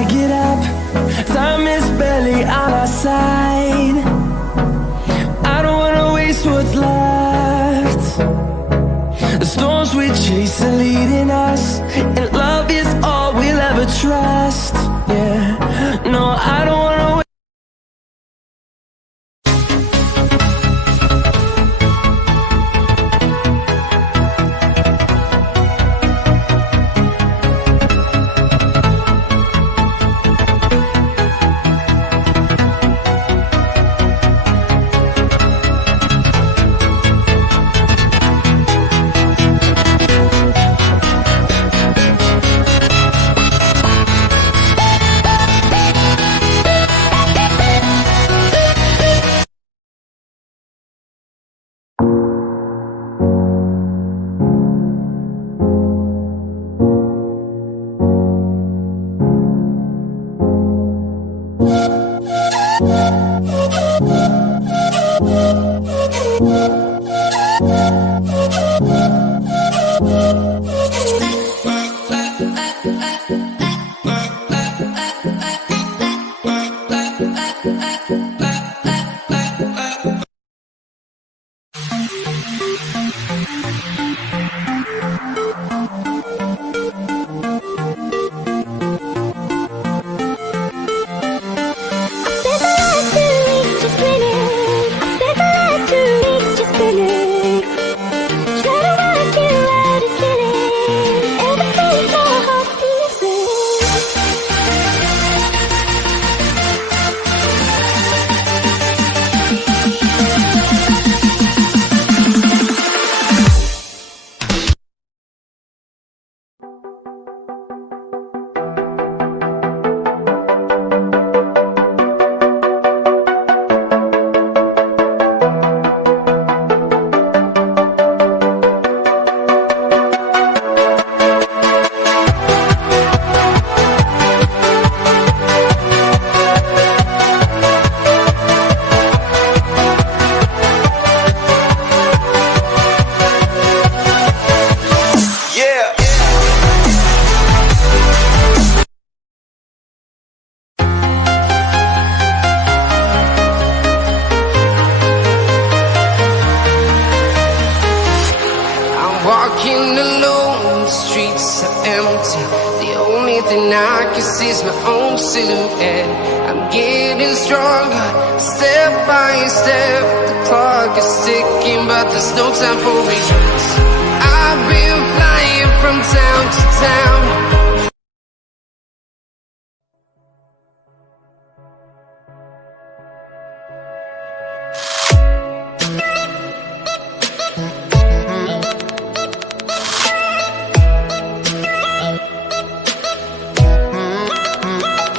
I get up, time is barely on our side. I don't wanna waste what's left. The storms we chase are leading us, and love is all we'll ever trust. Yeah, no, I don't wanna wait. Walking alone, the streets are empty. The only thing I can see is my own silhouette. I'm getting stronger, step by step. The clock is ticking, but there's no time for regrets. I've been flying from town to town,